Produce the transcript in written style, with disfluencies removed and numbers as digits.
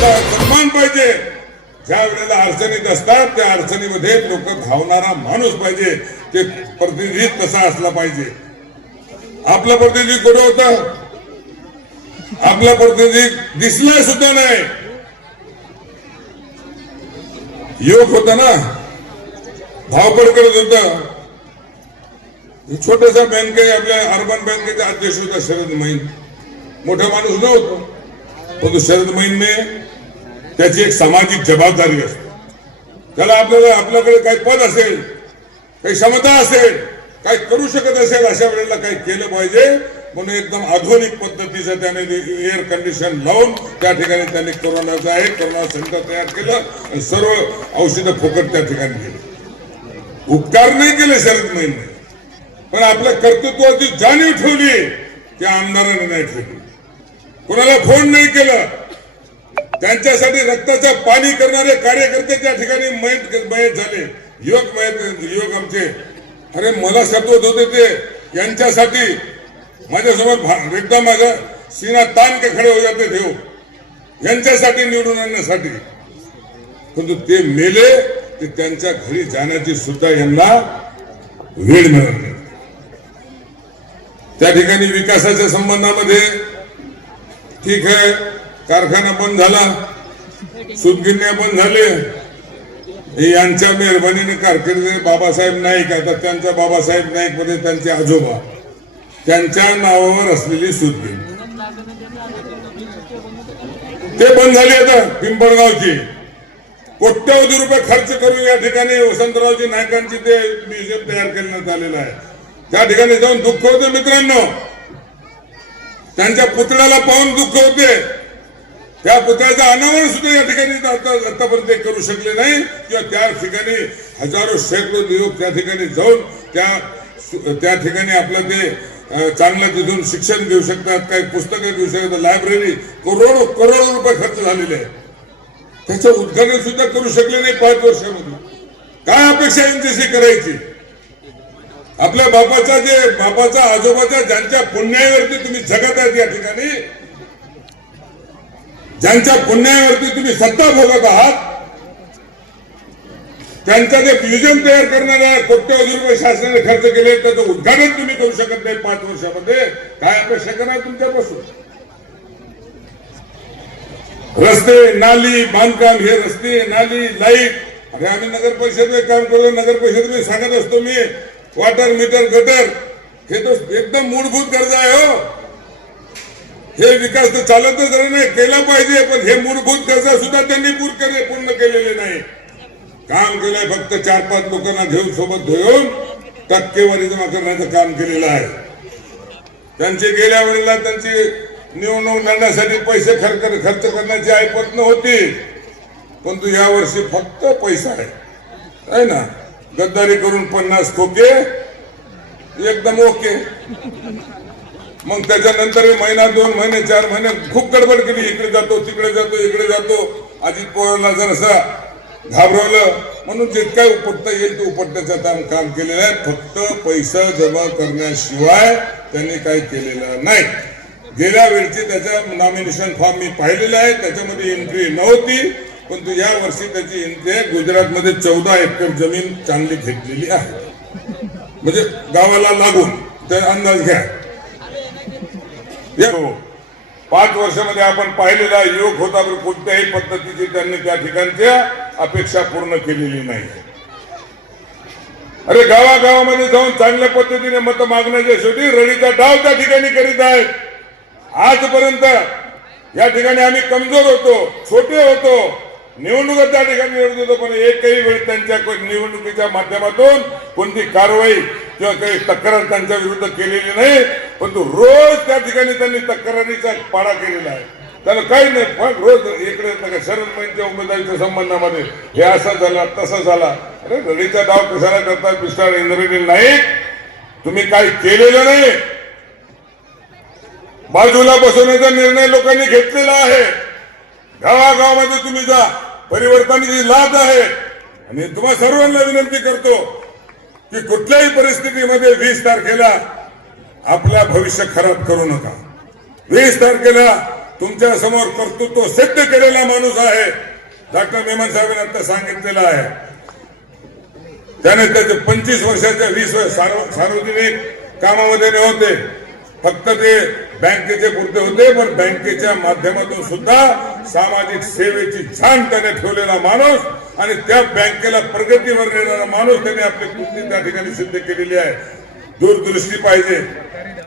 सन्मान पाहिजे. ज्या वेळेला अडचणीत असतात त्या अडचणीमध्ये लोक धावणारा माणूस पाहिजे. ते प्रतिनिधी तसा असला पाहिजे. आपला प्रतिनिधी कुठं होता? आपला प्रतिनिधी दिसला सुद्धा नाही. युवक होता ना, धावपळ करत होता. छोटासा बँक आहे, आपल्या अर्बन बँकेचा अध्यक्ष होता शरद मैन. मोठा माणूस नव्हता, परंतु शरद मैनने त्याची एक सामाजिक जबाबदारी असते. त्याला आपल्याकडे काही पद असेल, काही क्षमता असेल, काही करू शकत असेल, अशा वेळेला काही केलं पाहिजे. म्हणून एकदम आधुनिक पद्धतीचं त्याने एअर कंडिशन लावून त्या ठिकाणी त्यांनी कोरोना सेंटर तयार केलं आणि सर्व औषधं फुकट त्या ठिकाणी केली. उपकार नाही केले शरद मैनने, पण आपल्या कर्तृत्वाची जाणीव ठेवली त्या आमदारांनी नाही ठेवली. कोणाला फोन नाही केलं. त्यांच्यासाठी रक्ताचं पाणी करणारे कार्यकर्ते त्या ठिकाणी मयत झाले. युवक आमचे, अरे मला सत्वत होते ते यांच्यासाठी. माझ्यासमोर एकदा माझा सीना तान के खडे हो जाते थे यांच्यासाठी, निवडून आणण्यासाठी. परंतु ते मेले, ते त्यांच्या घरी जाण्याची सुद्धा यांना वेळ मिळाली नाही. त्या ठिकाणी विकासाच्या संबंधामध्ये ठीक आहे, कारखाना बंद झाला, सूतगिरण्या बंद झाले. यांच्या मेहरबानीने कारखाने बाबासाहेब नाईक, आता त्यांचा बाबासाहेब नाईक मध्ये त्यांचे आजोबा, त्यांच्या नावावर असलेली सूतगिरणी ते बंद झाली. आता पिंपळगावची कोट्यवधी रुपये खर्च करून या ठिकाणी वसंतरावजी नाईकांची ते म्युझियम तयार करण्यात आलेलं आहे. त्या ठिकाणी जाऊन दुःख होते मित्रांनो. त्यांच्या पुतळ्याला पाहून दुःख होते. त्या पुतळ्याचं अनावरण सुद्धा या ठिकाणी आतापर्यंत करू शकले नाही. किंवा त्या ठिकाणी हजारो शेकडो युवक त्या ठिकाणी जाऊन त्या ठिकाणी आपलं ते चांगलं तिथून शिक्षण घेऊ शकतात, काही पुस्तकं घेऊ शकतात. लायब्ररी करोडो रुपये खर्च झालेले आहे. त्याचं उद्घाटन सुद्धा करू शकले नाही 5 वर्षामध्ये. काय अपेक्षा यांच्याशी करायची? आपल्या बापाच्या आजोबाच्या ज्यांच्या पुण्यावरती तुम्ही जगत आहेत, या ठिकाणी ज्यांच्या पुण्यावरती तुम्ही सत्ता भोगत आहात, त्यांचा जे म्युझियम तयार करणारा कोट्यवधी रुपये शासनाने खर्च केले, त्याचं उद्घाटन तुम्ही करू शकत नाही 5 वर्षामध्ये. काय अपेक्षा करणार तुमच्यापासून? रस्ते, नाली बांधकाम, हे रस्ते, नाली, लाईट. अरे आम्ही नगर परिषदेमध्ये काम करतो, नगर परिषदेमध्ये सांगत असतो मी, वॉटर मीटर, गटर, हे तर एकदम मूलभूत गरजा आहे हो. हे विकास तर चालतच नाही, केला पाहिजे, पण हे मूलभूत गरजा सुद्धा त्यांनी पूर्ण केलेले नाही. काम केलंय फक्त 4-5 लोकांना घेऊन सोबत घेऊन टक्केवारी जमा करण्याचं काम केलेलं आहे. त्यांची गेल्या वेळेला त्यांची निवडणूक लढण्यासाठी पैसे खर्च करण्याची ऐपत नव्हती, परंतु या वर्षी फक्त पैसा आहे ना. गद्दारी करून 50 खोके एकदम ओके. मग त्याच्यानंतर महिना, 2 महिने, 4 महिने खूप गडबड केली. इकडे जातो, तिकडे जातो, इकडे जातो. अजित पवारला जरासा घाबरवलं, म्हणून जितका उपटता येईल ते उपटण्याचं काम केलेलं आहे. फक्त पैसा जमा करण्याशिवाय त्यांनी काही केलेलं नाही. गेल्या वेळची त्याच्या नॉमिनेशन फॉर्म मी पाहिलेला आहे, त्याच्यामध्ये एंट्री नव्हती, परंतु या वर्षी त्याची एंट्री आहे. गुजरातमध्ये 14 एकर जमीन चांगली घेतलेली आहे, म्हणजे गावाला लागून. तर अंदाज घ्या. 5 वर्षामध्ये आपण पाहिलेला युवक होता, पण कोणत्याही पद्धतीची त्यांनी त्या ठिकाणच्या अपेक्षा पूर्ण केलेली नाही. अरे गावागावामध्ये जाऊन चांगल्या पद्धतीने मत मागण्याच्या शेवटी रडीचा डाव त्या ठिकाणी करीत आहेत. आजपर्यंत या ठिकाणी आम्ही कमजोर होतो, छोटे होतो, निवडणुका त्या ठिकाणी लढत होतो, पण एकही वेळ त्यांच्या निवडणुकीच्या माध्यमातून कोणती कारवाई किंवा काही तक्रार त्यांच्या विरुद्ध केलेली नाही. परंतु रोज त्या ठिकाणी त्यांनी तक्रारीचा पाडा केलेला आहे. त्याला काही नाही, पण रोज इकडे शरद मैनच्या उमेदवारीच्या संबंधामध्ये हे असा झाला, तसा झाला. अरे रडीचा डाव कशाला करतात मिस्टर इंद्रनील नाईक? तुम्ही काही केलेलं नाही. बाजूला बसवण्याचा निर्णय लोकांनी घेतलेला आहे. गावागावामध्ये तुम्ही जा, परिवर्तनाची लाट आहे. आणि तुम्हा सर्वांना विनंती करतो की कुठल्याही परिस्थितीमध्ये 20 तारखेला आपलं भविष्य खराब करू नका. 20 तारखेला तुमच्या समोर कर्तृत्व सिद्ध केलेला माणूस आहे. डॉक्टर मेमन साहेबांनी आता सांगितलेलं आहे. त्याने त्याचे 25 वर्षाच्या 20 सार्वजनिक कामामध्ये नव्हते, फक्त ते बँकेचे पुरते होते, पण बँकेच्या माध्यमातून सुद्धा सामाजिक सेवेची छान त्याने ठेवलेला माणूस आणि त्या बँकेला प्रगतीवर नेणारा माणूस त्याने आपली कृती त्या ठिकाणी सिद्ध केलेली आहे. दूरदृष्टी पाहिजे.